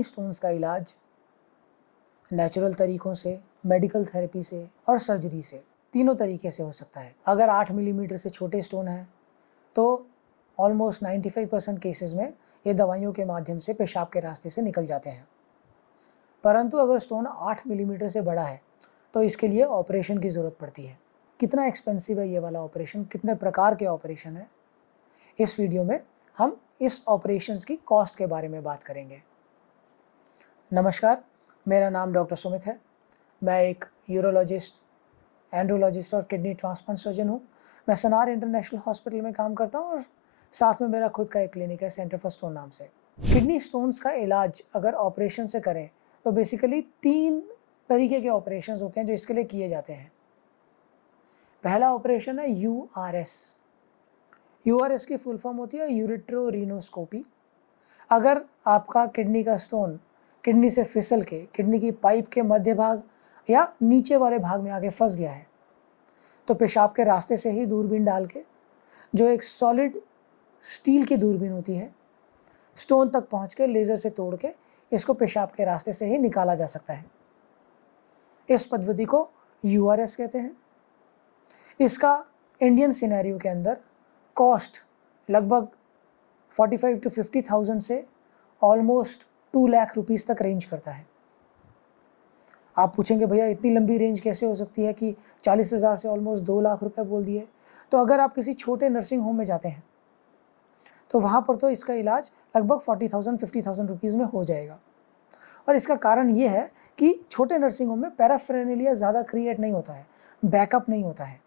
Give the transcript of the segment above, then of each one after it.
Kidney stones का इलाज natural तरीकों से, मेडिकल थेरेपी से और सर्जरी से, तीनों तरीके से हो सकता है। अगर 8 मिलीमीटर से छोटे स्टोन हैं तो ऑलमोस्ट 95% केसेस में ये दवाइयों के माध्यम से पेशाब के रास्ते से निकल जाते हैं। परंतु अगर स्टोन 8 मिलीमीटर से बड़ा है तो इसके लिए ऑपरेशन की ज़रूरत पड़ती है। कितना एक्सपेंसिव है ये वाला ऑपरेशन, कितने प्रकार के ऑपरेशन है, इस वीडियो में हम इस ऑपरेशंस की कॉस्ट के बारे में बात करेंगे। नमस्कार, मेरा नाम डॉक्टर सुमित है। मैं एक यूरोलॉजिस्ट, एंड्रोलॉजिस्ट और किडनी ट्रांसप्लांट सर्जन हूँ। मैं सनार इंटरनेशनल हॉस्पिटल में काम करता हूँ और साथ में मेरा खुद का एक क्लिनिक है, सेंटर फॉर स्टोन नाम से। किडनी स्टोन्स का इलाज अगर ऑपरेशन से करें तो बेसिकली 3 तरीके के ऑपरेशंस होते हैं जो इसके लिए किए जाते हैं। पहला ऑपरेशन है यूआरएस। यूआरएस की फुल फॉर्म होती है यूरेट्रोरिनोस्कोपी। अगर आपका किडनी का स्टोन किडनी से फिसल के किडनी की पाइप के मध्य भाग या नीचे वाले भाग में आके फंस गया है तो पेशाब के रास्ते से ही दूरबीन डाल के, जो एक सॉलिड स्टील की दूरबीन होती है, स्टोन तक पहुंच के लेज़र से तोड़ के इसको पेशाब के रास्ते से ही निकाला जा सकता है। इस पद्धति को यूआरएस कहते हैं। इसका इंडियन सिनेरियो के अंदर कॉस्ट लगभग 45 to 50,000 से ऑलमोस्ट 2 लाख रुपीज़ तक रेंज करता है। आप पूछेंगे भैया इतनी लंबी रेंज कैसे हो सकती है कि 40,000 से ऑलमोस्ट 2 लाख रुपए बोल दिए। तो अगर आप किसी छोटे नर्सिंग होम में जाते हैं तो वहाँ पर तो इसका इलाज लगभग 40,000 50,000 रुपीज़ में हो जाएगा। और इसका कारण ये है कि छोटे नर्सिंग होम में पैराफेरेनालिया ज़्यादा क्रिएट नहीं होता है, बैकअप नहीं होता है।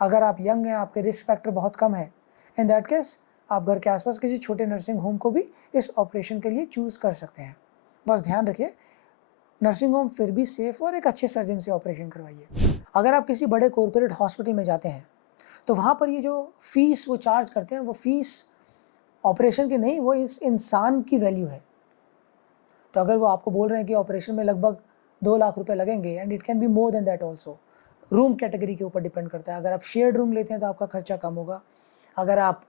अगर आप यंग हैं, आपके रिस्क फैक्टर बहुत कम है, इन दैट केस आप घर के आसपास किसी छोटे नर्सिंग होम को भी इस ऑपरेशन के लिए चूज़ कर सकते हैं। बस ध्यान रखिए, नर्सिंग होम फिर भी सेफ और एक अच्छे सर्जन से ऑपरेशन करवाइए। अगर आप किसी बड़े कॉर्पोरेट हॉस्पिटल में जाते हैं तो वहाँ पर ये जो फीस वो चार्ज करते हैं, वो फीस ऑपरेशन की नहीं, वो इस इंसान की वैल्यू है। तो अगर वो आपको बोल रहे हैं कि ऑपरेशन में लगभग 2 लाख रुपए लगेंगे, and it can be more than that also, room category के ऊपर डिपेंड करता है। अगर आप शेयर्ड रूम लेते हैं तो आपका खर्चा कम होगा, अगर आप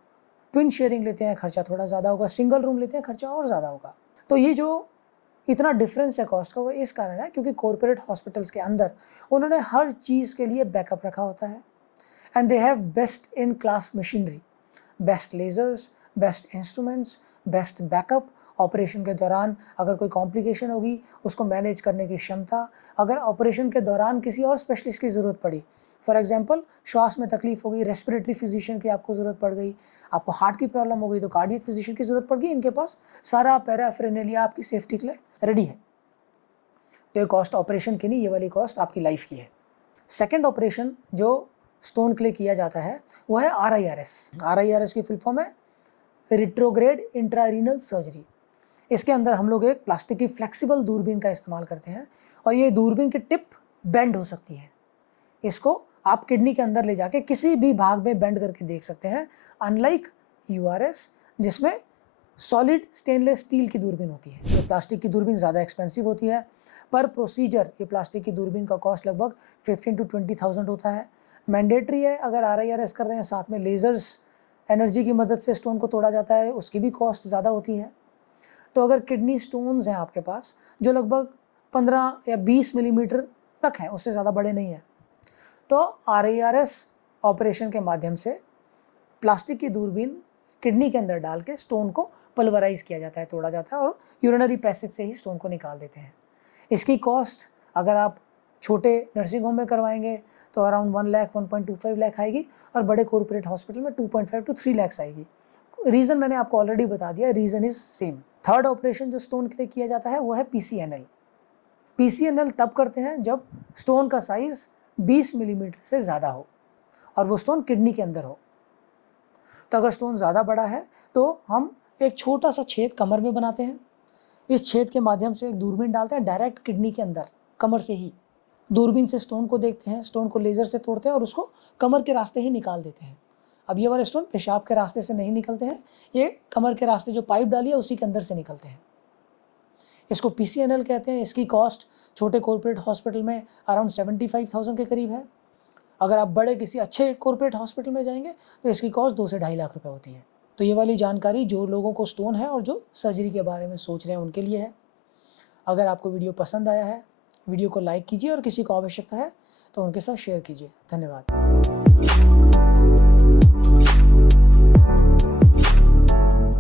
ट्विन शेयरिंग लेते हैं खर्चा थोड़ा ज़्यादा होगा, सिंगल रूम लेते हैं खर्चा और ज़्यादा होगा। तो ये जो इतना डिफरेंस है कॉस्ट का, वो इस कारण है क्योंकि कॉर्पोरेट हॉस्पिटल्स के अंदर उन्होंने हर चीज़ के लिए बैकअप रखा होता है, and they have best in class machinery, best lasers, best instruments, best backup. Operation के दौरान अगर कोई कॉम्प्लिकेशन होगी उसको मैनेज करने की क्षमता, अगर ऑपरेशन के दौरान किसी और स्पेशलिस्ट की ज़रूरत पड़ी, फॉर एग्जांपल श्वास में तकलीफ हो गई, रेस्पिरेटरी फिजिशियन की आपको ज़रूरत पड़ गई, आपको हार्ट की प्रॉब्लम हो गई तो कार्डियक फिजिशियन की ज़रूरत पड़ गई, इनके पास सारा पैराफेरेनालिया आपकी सेफ्टी के लिए रेडी है। तो ये कॉस्ट ऑपरेशन की नहीं, ये वाली कॉस्ट आपकी लाइफ की है। सेकेंड ऑपरेशन जो स्टोन के लिए किया जाता है वो है RIRS। RIRS की फुल फॉर्म है रिट्रोग्रेड इंट्रारीनल सर्जरी। इसके अंदर हम लोग एक प्लास्टिक की फ्लेक्सिबल दूरबीन का इस्तेमाल करते हैं और ये दूरबीन की टिप बेंड हो सकती है। इसको आप किडनी के अंदर ले जाके किसी भी भाग में बेंड करके देख सकते हैं, अनलाइक यूआरएस जिसमें सॉलिड स्टेनलेस स्टील की दूरबीन होती है। ये प्लास्टिक की दूरबीन ज़्यादा एक्सपेंसिव होती है। पर प्रोसीजर ये प्लास्टिक की दूरबीन का कॉस्ट लगभग 15 to 20,000 होता है। मैंडेटरी है, अगर RIRS कर रहे हैं साथ में लेज़र्स एनर्जी की मदद से स्टोन को तोड़ा जाता है, उसकी भी कॉस्ट ज़्यादा होती है। तो अगर किडनी स्टोन्स हैं आपके पास जो लगभग 15 या 20 मिलीमीटर तक हैं, उससे ज़्यादा बड़े नहीं हैं, तो RIRS ऑपरेशन के माध्यम से प्लास्टिक की दूरबीन किडनी के अंदर डाल के स्टोन को पल्वराइज किया जाता है, तोड़ा जाता है और यूरिनरी पैसेज से ही स्टोन को निकाल देते हैं। इसकी कॉस्ट अगर आप छोटे नर्सिंग होम में करवाएंगे तो अराउंड 1 लाख 1.25 लाख आएगी और बड़े कॉर्पोरेट हॉस्पिटल में 2.5 to 3 लाख आएगी। रीज़न मैंने आपको ऑलरेडी बता दिया, reason is same. Third operation जो स्टोन के लिए किया जाता है वो है PCNL। PCNL तब करते हैं जब स्टोन का साइज़ 20 मिलीमीटर से ज़्यादा हो और वो स्टोन किडनी के अंदर हो। तो अगर स्टोन ज़्यादा बड़ा है तो हम एक छोटा सा छेद कमर में बनाते हैं। इस छेद के माध्यम से एक दूरबीन डालते हैं डायरेक्ट किडनी के अंदर, कमर से ही। दूरबीन से स्टोन को देखते हैं, स्टोन को लेज़र से तोड़ते हैं और उसको कमर के रास्ते ही निकाल देते हैं। अब ये वाले स्टोन पेशाब के रास्ते से नहीं निकलते हैं, ये कमर के रास्ते जो पाइप डाली है उसी के अंदर से निकलते हैं। इसको PCNL कहते हैं। इसकी कॉस्ट छोटे कॉर्पोरेट हॉस्पिटल में अराउंड 75,000 के करीब है। अगर आप बड़े किसी अच्छे कॉर्पोरेट हॉस्पिटल में जाएंगे तो इसकी कॉस्ट 2 से 2.5 लाख रुपए होती है। तो ये वाली जानकारी जो लोगों को स्टोन है और जो सर्जरी के बारे में सोच रहे हैं उनके लिए है। अगर आपको वीडियो पसंद आया है, वीडियो को लाइक कीजिए और किसी को आवश्यकता है तो उनके साथ शेयर कीजिए। धन्यवाद।